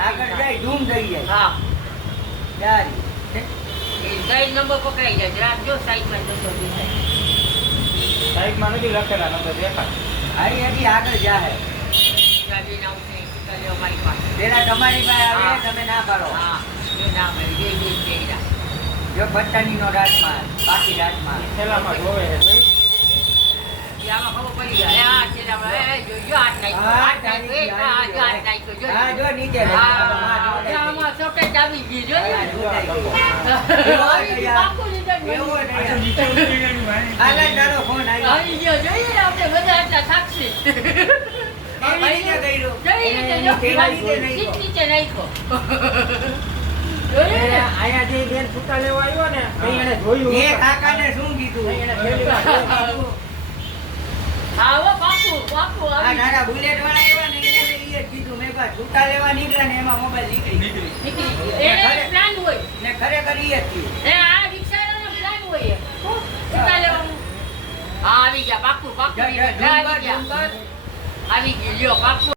આગળ જાય ધૂમ થઈ જાય હા જારી સાઈડ નંબર પકડાઈ જાય જરા જો સાઈડમાં જતો સાઈડમાં નથી લખેલા નંબર દેખાય. હારી હજી આગળ જાય ઉતરે ટીકા પાસે. પેલા તમારી પાસે આવે તમે ના પાડો. હા જો ના જે જે ચેડા જો પટ્ટાની નો રાજમાં બાકી રાતમાં થેલામાં જોવે છે આમાં ખબર પડી જાય હા ચેડામાં એ જો જો હાથ નાખ્યો. હા, હાથ નાખ્યો. હા જો હાથ નાખ્યો. જો હા જો નીચે હા આમાં આવી ગઈ જો પાકું લીધે. નીચે ઉતરી ગયું હોય. તારો ફોન આવી ગયો. જોઈએ આપણે બધા એટલા સાક્ષી ખરેખર ઈ જ થયું એ આ રિક્ષાનો પ્લાન હોય છૂટા લેવાનું હા આવી ગયા, પાકું પાકું આવી ગયા. આવી ગયું લ્યો